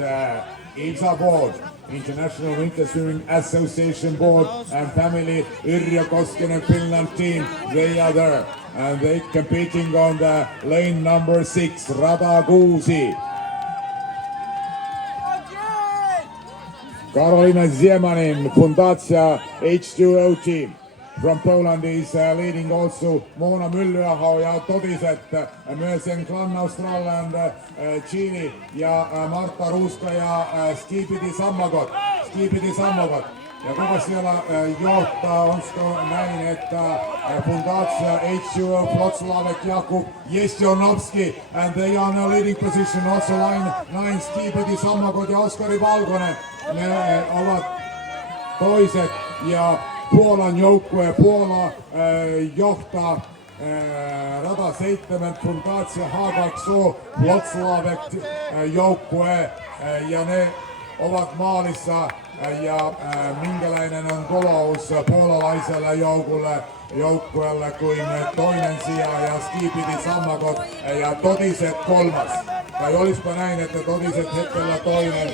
IWSA Board, International Winter Swimming Association Board, and family Yrjö Koskinen Finland team. They are there, and they competing on the lane number 6, Rata 6. Karolina Ziemanin, Fundacja H2O team. From Poland is leading also Mona Myllyaho ja Todiset, myös Clan Austral Chini ja Martta Ruuska ja Skipiti Sammakot. Ja kuka siellä johtaa, onko näin, että Fundacja H2O Wlocławek Jakub Jestionowski, and they are in a leading position, also line 9 Skipiti Sammakot ja Oskari Valkonen. Ne ovat toiset ja Puolan joukkue. Puola johtaa Rata 7 Fundacja H2O Wlocławek joukkue ja ne ovat maalissa ja minkälainen on tulos puolalaisella joukkueella kuin toinen sija ja Skipiti Sammakot ja Todiset 3. Tai olispa näin, että Todiset hetkellä toinen.